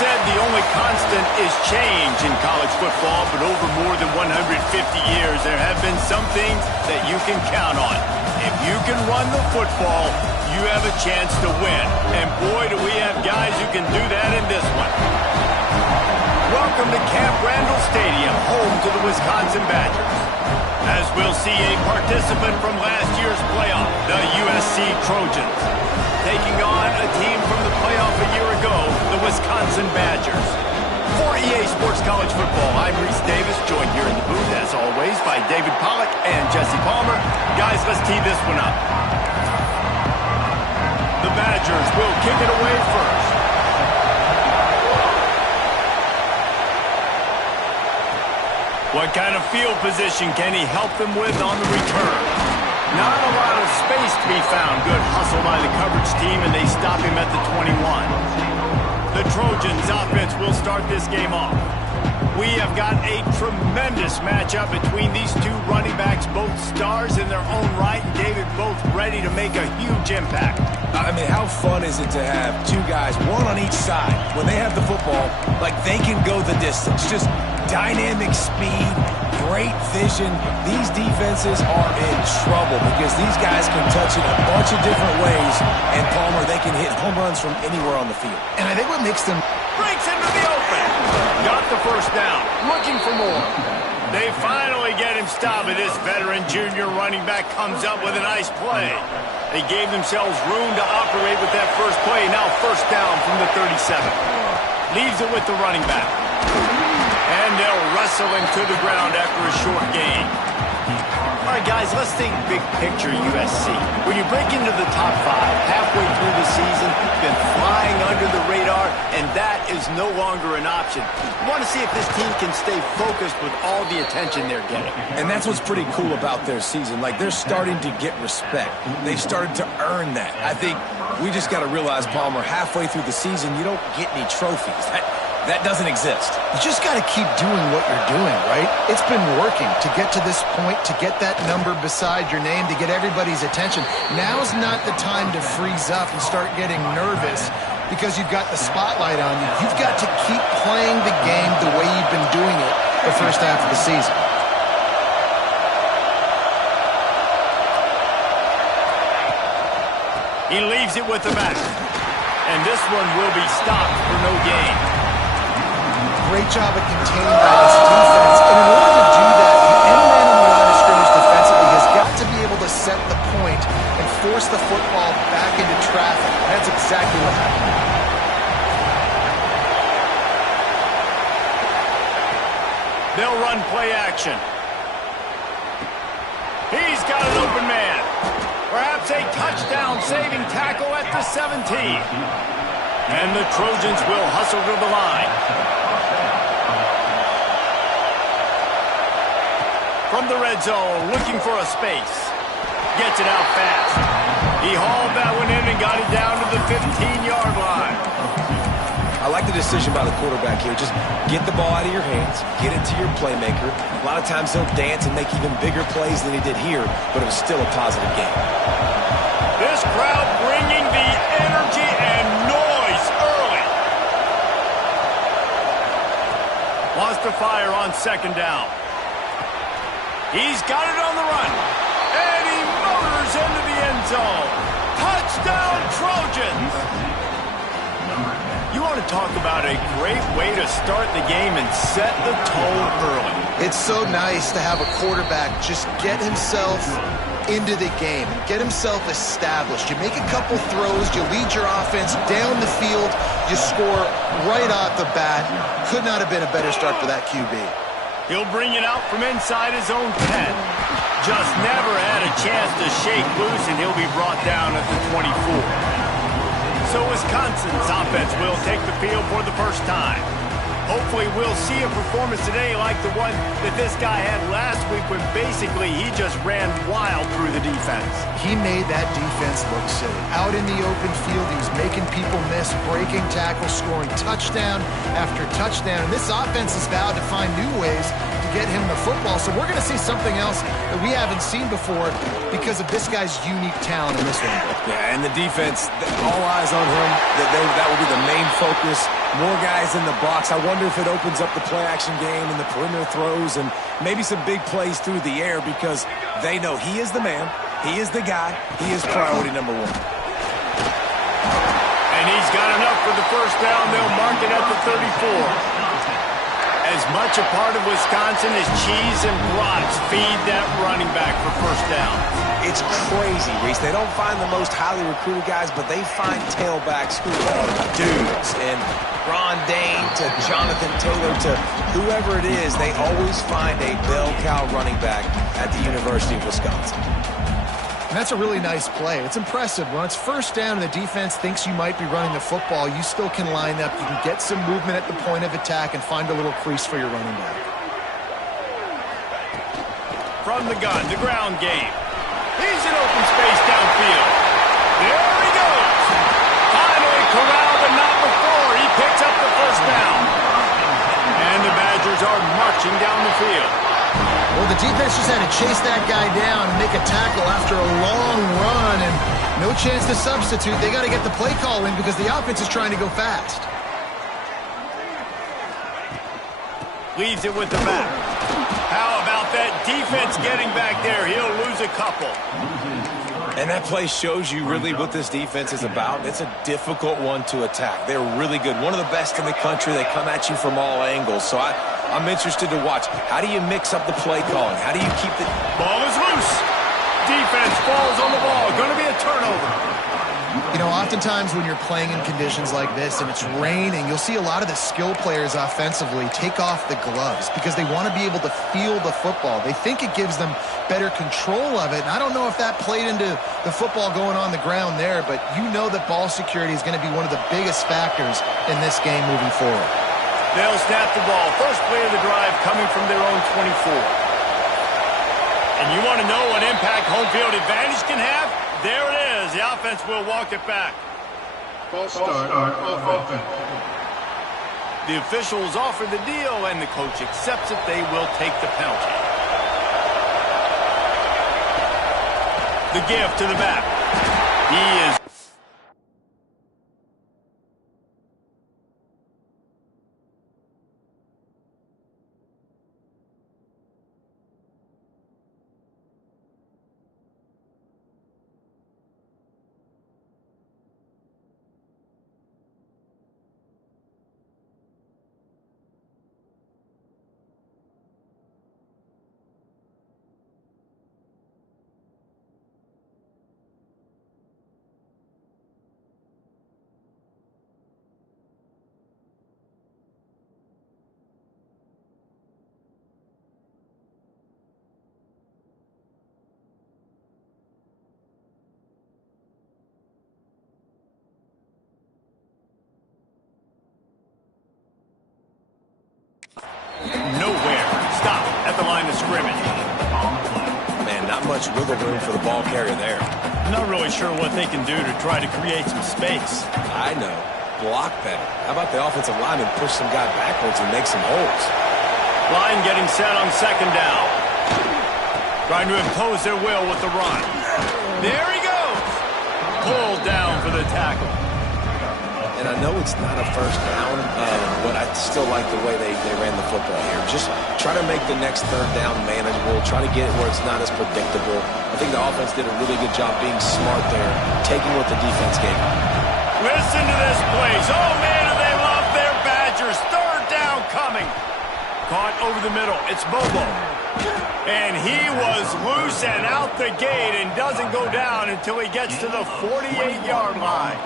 said the only constant is change in college football, but over more than 150 years, there have been some things that you can count on. If you can run the football, you have a chance to win. And boy, do we have guys who can do that in this one. Welcome to Camp Randall Stadium, home to the Wisconsin Badgers. As we'll see a participant from last year's playoff, the USC Trojans, taking on a team from the playoff a year ago, the Wisconsin Badgers. For EA Sports College Football, I'm Reese Davis, joined here in the booth, as always, by David Pollack and Jesse Palmer. Guys, let's tee this one up. The Badgers will kick it away first. What kind of field position can he help them with on the return? Not a lot of space to be found. Good hustle by the coverage team, and they stop him at the 21. The Trojans offense will start this game off. We have got a tremendous matchup between these two running backs, both stars in their own right, and David, both ready to make a huge impact. I mean, how fun is it to have two guys, one on each side, when they have the football, like they can go the distance. Just dynamic speed, great vision. These defenses are in trouble because these guys can touch it a bunch of different ways, and Palmer, they can hit home runs from anywhere on the field. And I think what makes them... Breaks into the open. Got the first down. Looking for more. They finally get him stopped, and this veteran junior running back comes up with a nice play. They gave themselves room to operate with that first play. Now first down from the 37. Leaves it with the running back. And they'll wrestle him to the ground after a short gain. All right, guys, let's think big picture USC. When you break into the top 5 halfway through the season, you've been flying under the radar, and that is no longer an option. You want to see if this team can stay focused with all the attention they're getting. And that's what's pretty cool about their season. Like, they're starting to get respect. They've started to earn that. I think we just got to realize, Palmer, halfway through the season, you don't get any trophies. That doesn't exist. You just got to keep doing what you're doing, right? It's been working to get to this point, to get that number beside your name, to get everybody's attention. Now's not the time to freeze up and start getting nervous because you've got the spotlight on you. You've got to keep playing the game the way you've been doing it the first half of the season. He leaves it with the back. And this one will be stopped for no gain. Great job of containing by this defense. And in order to do that, the end man on the line of scrimmage defensively has got to be able to set the point and force the football back into traffic. That's exactly what happened. They'll run play action. He's got an open man. Perhaps a touchdown-saving tackle at the 17. And the Trojans will hustle to the line. From the red zone, looking for a space. Gets it out fast. He hauled that one in and got it down to the 15-yard line. I like the decision by the quarterback here. Just get the ball out of your hands, get it to your playmaker. A lot of times he'll dance and make even bigger plays than he did here, but it was still a positive game. This crowd bringing the energy and noise early. Wants to fire on second down. He's got it on the run. And he motors into the end zone. Touchdown, Trojans! You want to talk about a great way to start the game and set the tone early. It's so nice to have a quarterback just get himself into the game, get himself established. You make a couple throws, you lead your offense down the field, you score right off the bat. Could not have been a better start for that QB. He'll bring it out from inside his own 10. Just never had a chance to shake loose, and he'll be brought down at the 24. So Wisconsin's offense will take the field for the first time. Hopefully we'll see a performance today like the one that this guy had last week when basically he just ran wild through the defense. He made that defense look silly. Out in the open field, he was making people miss, breaking tackles, scoring touchdown after touchdown. And this offense has vowed to find new ways to get him the football. So we're going to see something else that we haven't seen before because of this guy's unique talent in this one. Yeah, and the defense, all eyes on him. That will be the main focus. More guys in the box. I wonder if it opens up the play-action game and the perimeter throws and maybe some big plays through the air because they know he is the man, he is the guy, he is priority number one. And he's got enough for the first down. They'll mark it at the 34. As much a part of Wisconsin as cheese and brats feed that running back for first down. It's crazy, Reese. They don't find the most highly recruited guys, but they find tailbacks who are dudes. And Ron Dane to Jonathan Taylor to whoever it is, they always find a bell cow running back at the University of Wisconsin. And that's a really nice play. It's impressive. When it's first down and the defense thinks you might be running the football, you still can line up. You can get some movement at the point of attack and find a little crease for your running back. From the gun, the ground game. He's in open space downfield. There he goes. Finally corralled, but not before. He picks up the first down. And the Badgers are marching down the field. Well, the defense just had to chase that guy down and make a tackle after a long run, and no chance to substitute. They got to get the play call in because the offense is trying to go fast. Leaves it with the back. How about that defense getting back there? He'll lose a couple. And that play shows you really what this defense is about. It's a difficult one to attack. They're really good. One of the best in the country. They come at you from all angles. So I'm interested to watch. How do you mix up the play calling? How do you keep the... Ball is loose. Defense falls on the ball. Going to be a turnover. You know, oftentimes when you're playing in conditions like this and it's raining, you'll see a lot of the skill players offensively take off the gloves because they want to be able to feel the football. They think it gives them better control of it. And I don't know if that played into the football going on the ground there, but you know that ball security is going to be one of the biggest factors in this game moving forward. They'll snap the ball. First play of the drive coming from their own 24. And you want to know what impact home field advantage can have? There it is. The offense will walk it back. False start of offense. The officials offer the deal, and the coach accepts it. They will take the penalty. The give to the back. He is... nowhere. Stop at the line of scrimmage. Man, not much wiggle room for the ball carrier there. I'm not really sure what they can do to try to create some space. I know. Block better. How about the offensive lineman push some guy backwards and make some holes? Line getting set on second down. Trying to impose their will with the run. There he goes. Pulled down for the tackle. And I know it's not a first down, but I still like the way they ran the football here. Just try to make the next third down manageable. Try to get it where it's not as predictable. I think the offense did a really good job being smart there, taking what the defense gave them. Listen to this place. Oh, man, do they love their Badgers. Third down coming. Caught over the middle. It's Bobo. And he was loose and out the gate and doesn't go down until he gets to the 48-yard line.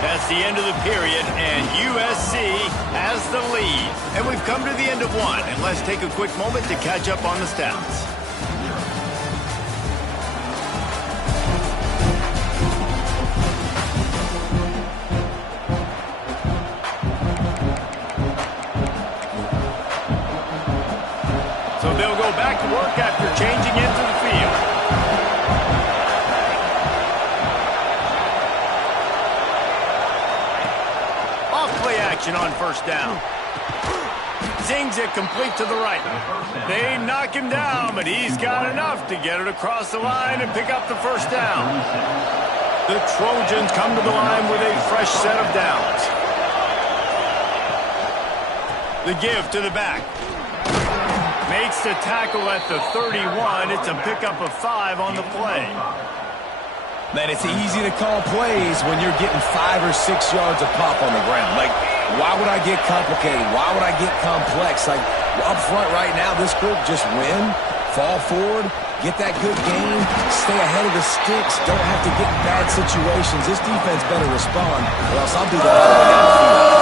That's the end of the period, and USC has the lead. And we've come to the end of one, and let's take a quick moment to catch up on the stats. So they'll go back to work after changing into the field. Off play action on first down. Zings it complete to the right. They knock him down, but he's got enough to get it across the line and pick up the first down. The Trojans come to the line with a fresh set of downs. The give to the back. Makes the tackle at the 31. It's a pickup of 5 on the play. Man, it's easy to call plays when you're getting 5 or 6 yards of pop on the ground. Like, why would I get complicated? Why would I get complex? Like, up front right now, this group just win, fall forward, get that good gain, stay ahead of the sticks, don't have to get in bad situations. This defense better respond, or else I'll do that all the way down the field.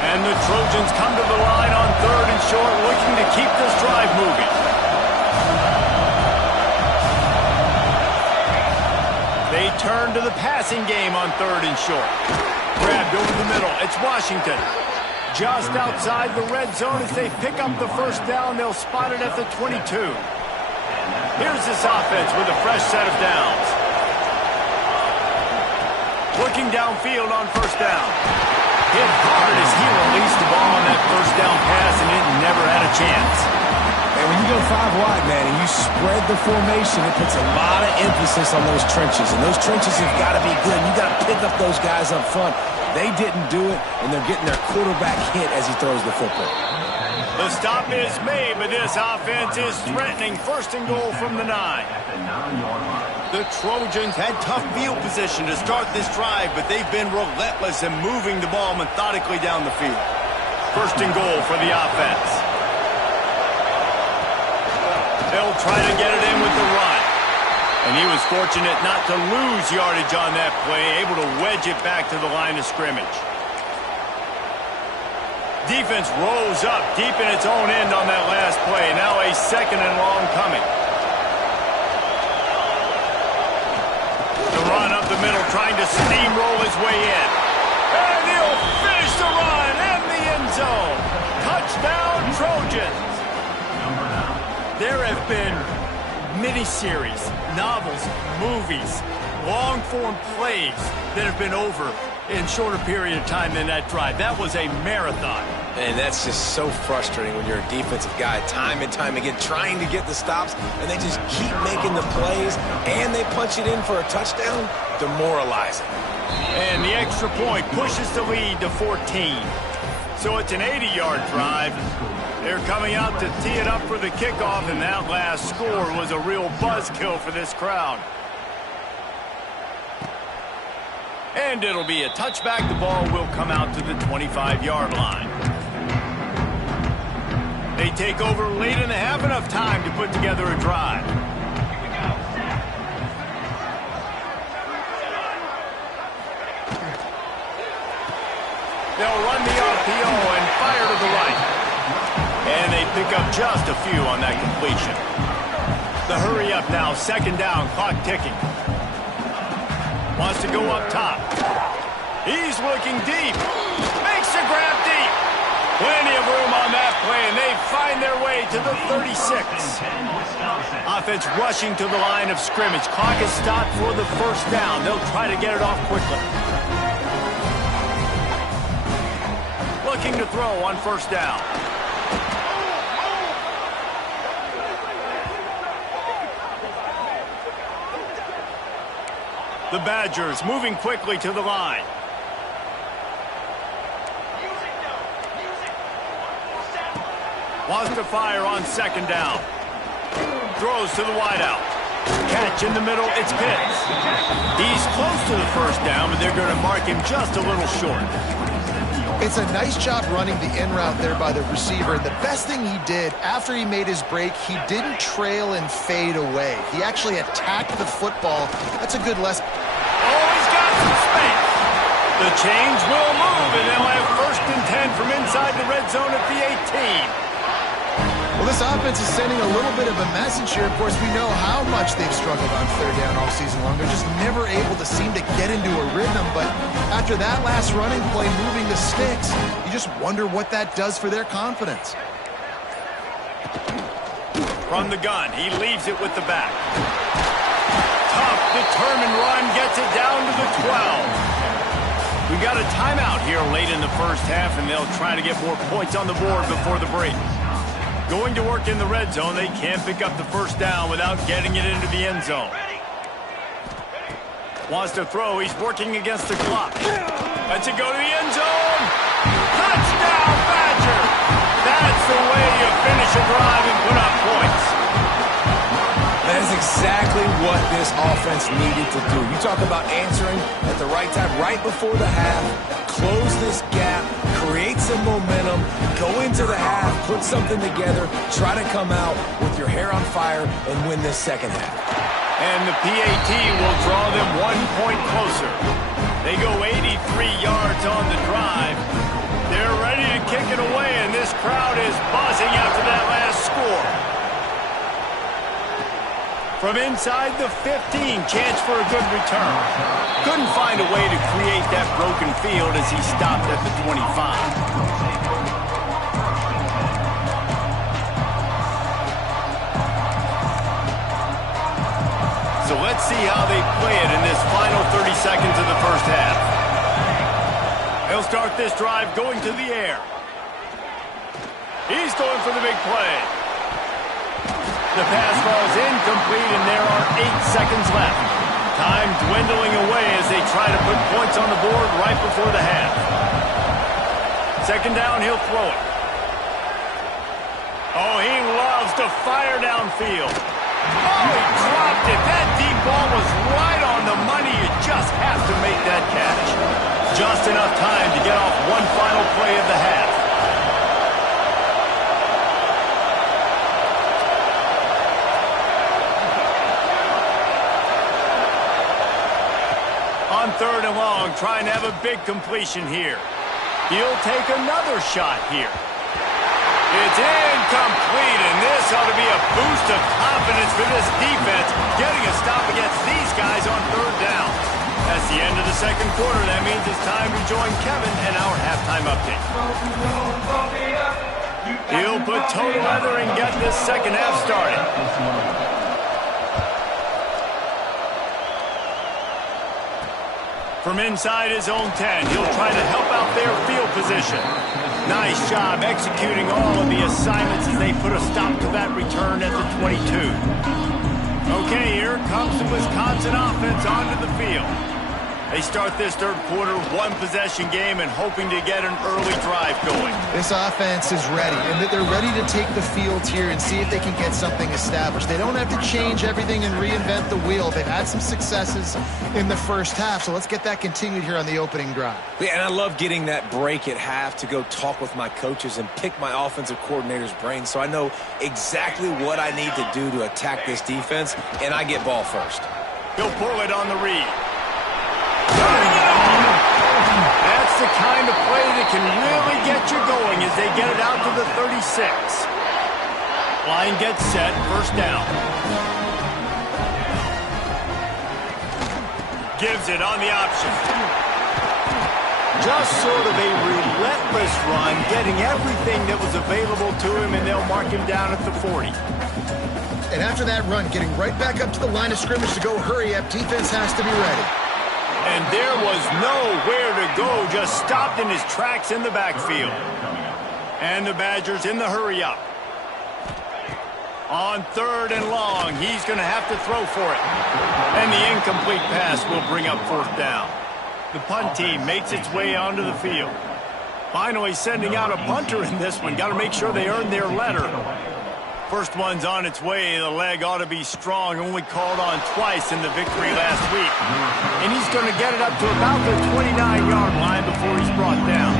And the Trojans come to the line on 3rd and short, looking to keep this drive moving. They turn to the passing game on 3rd and short. Grabbed over the middle. It's Washington. Just outside the red zone as they pick up the first down. They'll spot it at the 22. Here's this offense with a fresh set of downs. Looking downfield on first down. Hit hard as he released the ball on that first down pass, and it never had a chance. And when you go 5 wide, man, and you spread the formation, it puts a lot of emphasis on those trenches. And those trenches have got to be good. You got to pick up those guys up front. They didn't do it, and they're getting their quarterback hit as he throws the football. The stop is made, but this offense is threatening. 1st and goal from the 9. The Trojans had tough field position to start this drive, but they've been relentless in moving the ball methodically down the field. 1st and goal for the offense. They'll try to get it in with the run. And he was fortunate not to lose yardage on that play, able to wedge it back to the line of scrimmage. Defense rolls up deep in its own end on that last play. Now a 2nd and long coming. The run up the middle, trying to steamroll his way in. And he'll finish the run in the end zone. Touchdown, Trojans. There have been miniseries, novels, movies, long-form plays that have been over in shorter period of time than that drive. That was a marathon. And that's just so frustrating when you're a defensive guy time and time again trying to get the stops, and they just keep making the plays, and they punch it in for a touchdown. Demoralizing. And the extra point pushes the lead to 14. So it's an 80-yard drive. They're coming out to tee it up for the kickoff, and that last score was a real buzzkill for this crowd. And it'll be a touchback. The ball will come out to the 25-yard line. They take over late and have enough time to put together a drive. They'll run the RPO and fire to the right. And they pick up just a few on that completion. The hurry up now, 2nd down, clock ticking. Wants to go up top. He's looking deep. Makes the grab deep. Plenty of room on that play, and they find their way to the 36. Offense rushing to the line of scrimmage. Clock is stopped for the first down. They'll try to get it off quickly. Looking to throw on first down. The Badgers moving quickly to the line. Wants to fire on 2nd down. Throws to the wideout. Catch in the middle, it's Pitts. He's close to the first down, but they're going to mark him just a little short. It's a nice job running the in route there by the receiver. The best thing he did after he made his break, he didn't trail and fade away. He actually attacked the football. That's a good lesson. Oh, he's got some space. The change will move, and they'll have 1st and 10 from inside the red zone at the 18. Well, this offense is sending a little bit of a message here. Of course, we know how much they've struggled on 3rd down all season long. They're just never able to seem to get into a rhythm. But after that last running play, moving the sticks, you just wonder what that does for their confidence. From the gun, he leaves it with the back. Tough, determined run, gets it down to the 12. We got a timeout here late in the first half, and they'll try to get more points on the board before the break. Going to work in the red zone, they can't pick up the first down without getting it into the end zone. Wants to throw, he's working against the clock. Lets it go to the end zone. Touchdown, Badger! That's the way you finish a drive and put up points. That is exactly what this offense needed to do. You talk about answering at the right time, right before the half, close this gap, create some momentum, go into the half, put something together, try to come out with your hair on fire and win this second half. And the PAT will draw them 1 point closer. They go 83 yards on the drive. They're ready to kick it away, and this crowd is buzzing after that last score. From inside the 15, chance for a good return. Couldn't find a way to create that broken field as he stopped at the 25. So let's see how they play it in this final 30 seconds of the first half. He'll start this drive going to the air. He's going for the big play. The pass falls incomplete, and there are 8 seconds left. Time dwindling away as they try to put points on the board right before the half. Second down, he'll throw it. Oh, he loves to fire downfield. Oh, he dropped it. That deep ball was right on the money. You just have to make that catch. Just enough time to get off one final play of the half. On third and long, trying to have a big completion here. He'll take another shot here. It's incomplete, and this ought to be a boost of confidence for this defense, getting a stop against these guys on third down. That's the end of the second quarter. That means it's time to join Kevin and our halftime update. He'll put toe to leather and get this second half started. From inside his own 10, he'll try to help out their field position. Nice job executing all of the assignments as they put a stop to that return at the 22. Okay, here comes the Wisconsin offense onto the field. They start this third quarter, one-possession game, and hoping to get an early drive going. This offense is ready, and they're ready to take the field here and see if they can get something established. They don't have to change everything and reinvent the wheel. They've had some successes in the first half, so let's get that continued here on the opening drive. Yeah, and I love getting that break at half to go talk with my coaches and pick my offensive coordinator's brain so I know exactly what I need to do to attack this defense, and I get ball first. He'll pull it on the read. That's the kind of play that can really get you going as they get it out to the 36. Line gets set, first down. Gives it on the option. Just sort of a relentless run, getting everything that was available to him, and they'll mark him down at the 40. And after that run, getting right back up to the line of scrimmage to go hurry up, defense has to be ready. And there was nowhere to go, just stopped in his tracks in the backfield. And the Badgers in the hurry-up. On third and long, he's going to have to throw for it. And the incomplete pass will bring up fourth down. The punt team makes its way onto the field. Finally sending out a punter in this one. Got to make sure they earn their letter. First one's on its way. The leg ought to be strong. Only called on twice in the victory last week. And he's going to get it up to about the 29-yard line before he's brought down.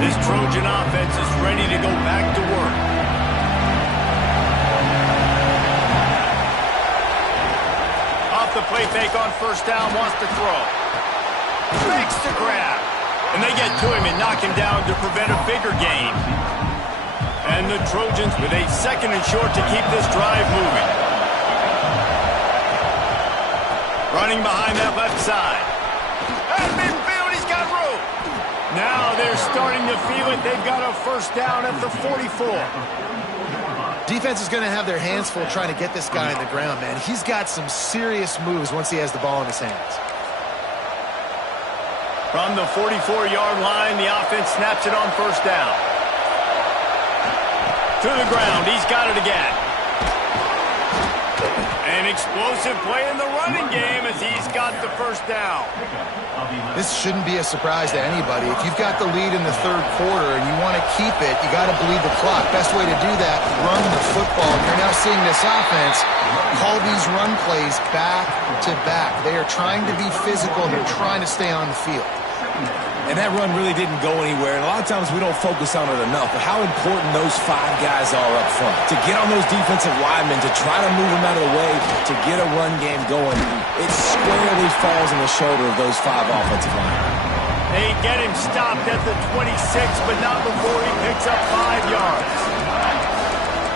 This Trojan offense is ready to go back to work. Off the play fake on first down, wants to throw. Makes the grab. And they get to him and knock him down to prevent a bigger gain. And the Trojans with a second and short to keep this drive moving. Running behind that left side. At midfield, he's got room. Now they're starting to feel it. They've got a first down at the 44. Defense is going to have their hands full trying to get this guy on the ground, man. He's got some serious moves once he has the ball in his hands. From the 44-yard line, the offense snaps it on first down. To the ground, he's got it again. An explosive play in the running game as he's got the first down. This shouldn't be a surprise to anybody. If you've got the lead in the third quarter and you want to keep it, you got to bleed the clock. Best way to do that, run the football. And you're now seeing this offense call these run plays back to back. They are trying to be physical, and they're trying to stay on the field. And that run really didn't go anywhere. And a lot of times we don't focus on it enough, but how important those 5 guys are up front. To get on those defensive linemen, to try to move them out of the way, to get a run game going, it squarely falls on the shoulder of those 5 offensive linemen. They get him stopped at the 26, but not before he picks up 5 yards.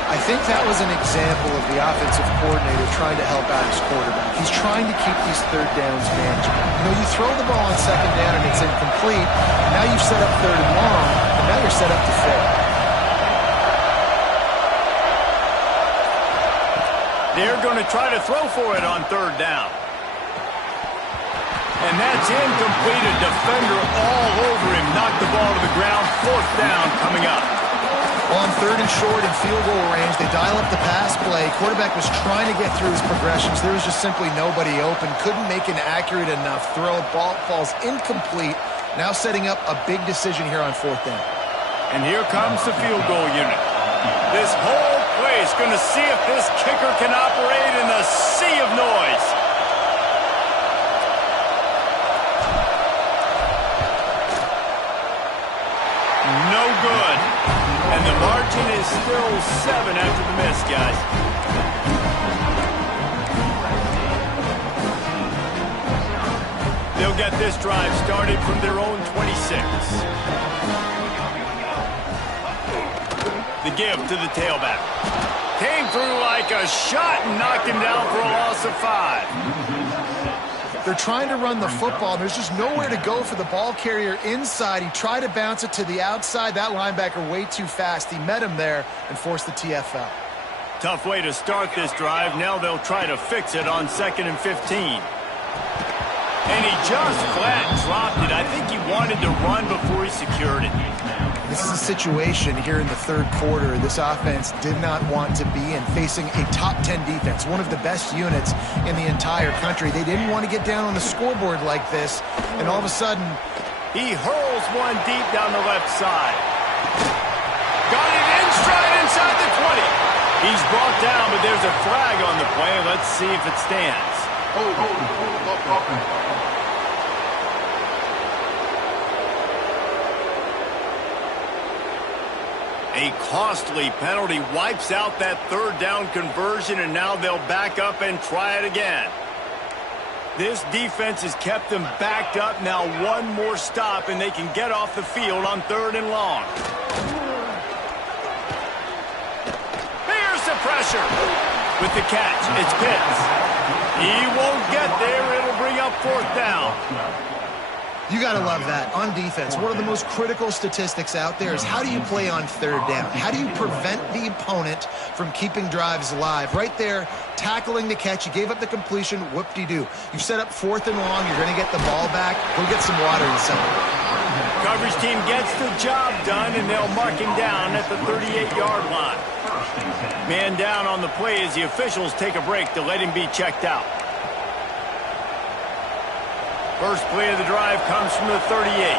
I think that was an example of the offensive coordinator trying to help out his quarterback. He's trying to keep these third downs manageable. You know, you throw the ball on second down and it's incomplete. Now you've set up third and long, and now you're set up to fail. They're going to try to throw for it on third down. And that's incomplete. A defender all over him. Knocked the ball to the ground. Fourth down coming up. On third and short and field goal range, they dial up the pass play. Quarterback was trying to get through his progressions. There was just simply nobody open. Couldn't make an accurate enough throw. Ball falls incomplete. Now setting up a big decision here on fourth down. And here comes the field goal unit. This whole place going to see if this kicker can operate in the sea of noise. No good. And the margin is still 7 after the miss, guys. They'll get this drive started from their own 26. The give to the tailback. Came through like a shot and knocked him down for a loss of 5. They're trying to run the football. There's just nowhere to go for the ball carrier inside. He tried to bounce it to the outside. That linebacker way too fast. He met him there and forced the TFL. Tough way to start this drive. Now they'll try to fix it on 2nd and 15. And he just flat dropped it. I think he wanted to run before he secured it. This is a situation here in the third quarter this offense did not want to be in, facing a top 10 defense, one of the best units in the entire country. They didn't want to get down on the scoreboard like this, and all of a sudden, he hurls one deep down the left side. Got it in stride inside the 20. He's brought down, but there's a flag on the play. Let's see if it stands. A costly penalty wipes out that third down conversion, and now they'll back up and try it again. This defense has kept them backed up. Now one more stop, and they can get off the field on 3rd and long. Here's the pressure. With the catch, it's Pitts. He won't get there. It'll bring up 4th down. You got to love that. On defense, one of the most critical statistics out there is how do you play on 3rd down? How do you prevent the opponent from keeping drives alive? Right there, tackling the catch. You gave up the completion. Whoop-de-doo. You've set up 4th and long. You're going to get the ball back. Go get some water inside. Coverage team gets the job done, and they'll mark him down at the 38-yard line. Man down on the play as the officials take a break to let him be checked out. First play of the drive comes from the 38.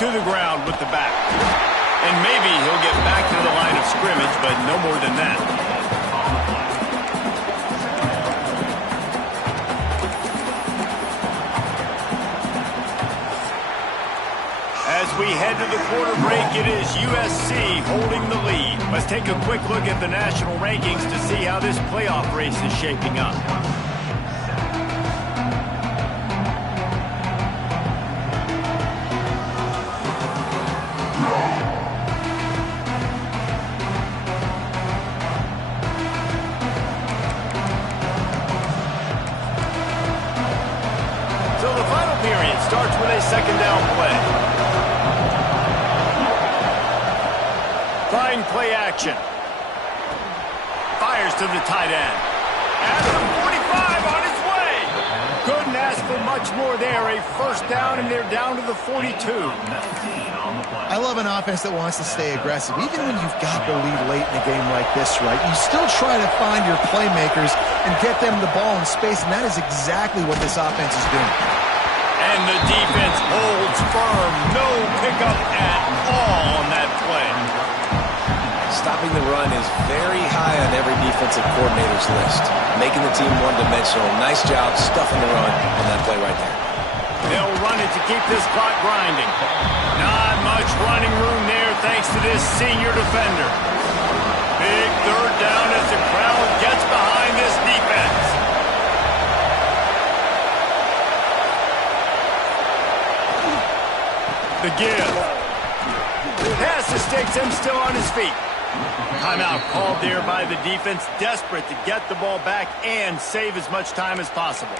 To the ground with the back. And maybe he'll get back to the line of scrimmage, but no more than that. As we head to the quarter break, it is USC holding the lead. Let's take a quick look at the national rankings to see how this playoff race is shaping up. So the final period starts with a 2nd down play. Trying play action. Fires to the tight end. At the 45 on his way. much more there. A first down, and they're down to the 42. I love an offense that wants to stay aggressive. Even when you've got the lead late in a game like this, right, you still try to find your playmakers and get them the ball in space, and that is exactly what this offense is doing. And the defense holds firm. No pickup at all on that play. Stopping the run is very high on every defensive coordinator's list. Making the team one-dimensional. Nice job stuffing the run on that play right there. They'll run it to keep this clock grinding. Not much running room there thanks to this senior defender. Big third down as the crowd gets behind this defense. The give. Pass to stakes him still on his feet. Timeout called there by the defense, desperate to get the ball back and save as much time as possible.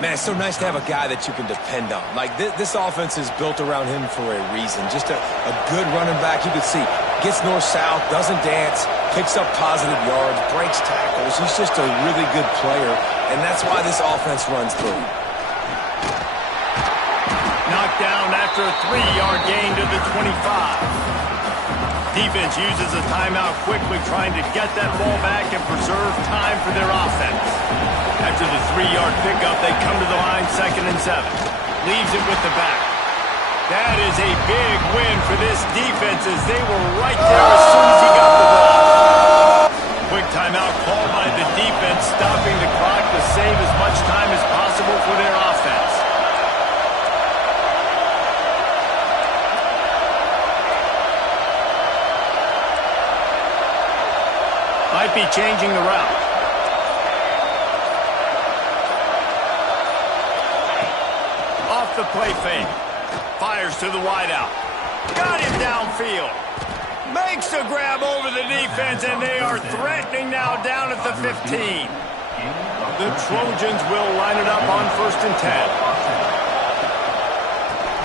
Man, it's so nice to have a guy that you can depend on. Like, this offense is built around him for a reason. Just a good running back. You can see, gets north-south, doesn't dance, picks up positive yards, breaks tackles. He's just a really good player, and that's why this offense runs through. Knocked down after a 3-yard gain to the 25. Defense uses a timeout quickly, trying to get that ball back and preserve time for their offense. After the 3-yard pickup, they come to the line 2nd and 7. Leaves it with the back. That is a big win for this defense as they were right there as soon as he got the ball. Quick timeout called by the defense, stopping the clock to save as much time as possible for their offense. Might be changing the route. Off the play fake. Fires to the wideout. Got him downfield. Makes the grab over the defense, and they are threatening now down at the 15. The Trojans will line it up on 1st and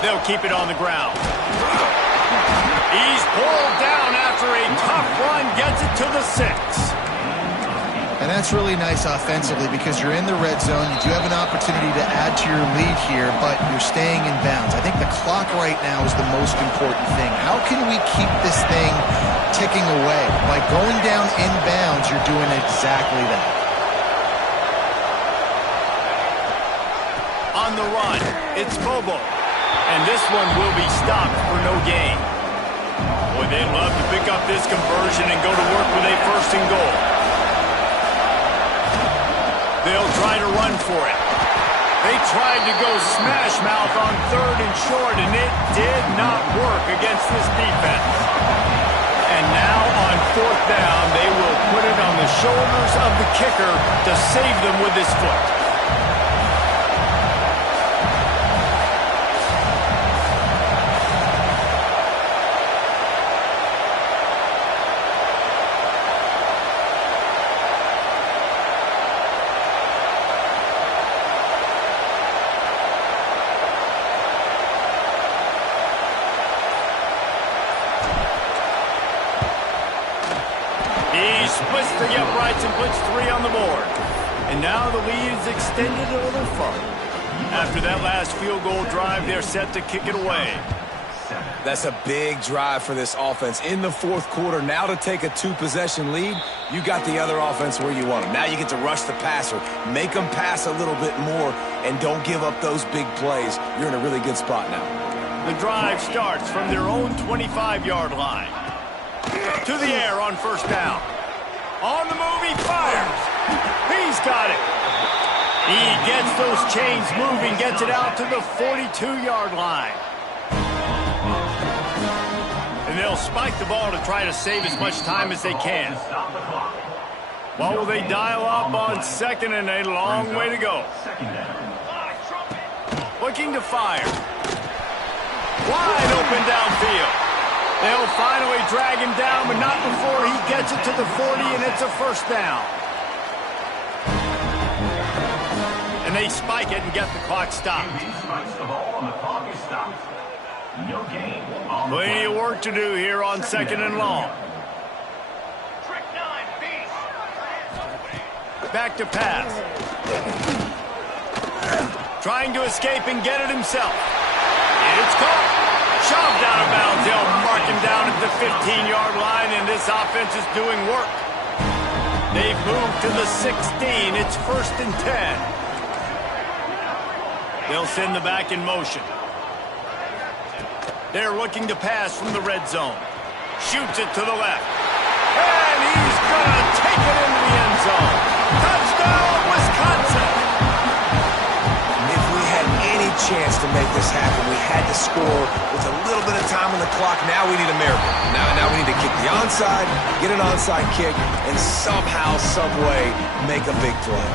10. They'll keep it on the ground. He's pulled down after a tough run, gets it to the 6. And that's really nice offensively because you're in the red zone. You do have an opportunity to add to your lead here, but you're staying in bounds. I think the clock right now is the most important thing. How can we keep this thing ticking away? By going down in bounds, you're doing exactly that. On the run, it's Bobo. And this one will be stopped for no gain. Boy, they'd love to pick up this conversion and go to work with a 1st and goal. They'll try to run for it. They tried to go smash mouth on 3rd and short, and it did not work against this defense. And now on 4th down, they will put it on the shoulders of the kicker to save them with his foot. He splits the uprights and puts 3 on the board. And now the lead is extended a little further. After that last field goal drive, they're set to kick it away. That's a big drive for this offense in the 4th quarter. Now to take a 2-possession lead, you got the other offense where you want them. Now you get to rush the passer, make them pass a little bit more, and don't give up those big plays. You're in a really good spot now. The drive starts from their own 25-yard line. To the air on 1st down. On the move, he fires. He's got it. He gets those chains moving, gets it out to the 42-yard line. And they'll spike the ball to try to save as much time as they can. What will they dial up on 2nd and a long way to go? Looking to fire. Wide open downfield. They'll finally drag him down, but not before he gets it to the 40, and it's a 1st down. And they spike it and get the clock stopped. Plenty of work to do here on 2nd and long. Back to pass. trying to escape and get it himself. It's caught. Shoved out of bounds. They'll mark him down at the 15-yard line, and this offense is doing work. They've moved to the 16. It's 1st and 10. They'll send the back in motion. They're looking to pass from the red zone. Shoots it to the left. And he's going to take it into the end zone. Touchdown, Wisconsin! If we had any chance to make this happen, we had to score with a little bit of time on the clock. Now we need a miracle. Now we need to kick the onside, get an onside kick, and somehow, someway, make a big play.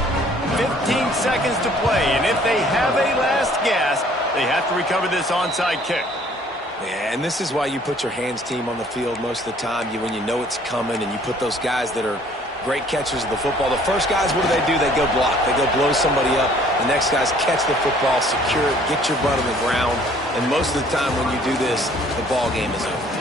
15 seconds to play, and if they have a last gasp, they have to recover this onside kick. Yeah, and this is why you put your hands team on the field most of the time, when you know it's coming, and you put those guys that are great catchers of the football. The first guys, what do? They go block. They go blow somebody up. The next guys catch the football, secure it, get your butt on the ground, and most of the time when you do this, the ball game is over.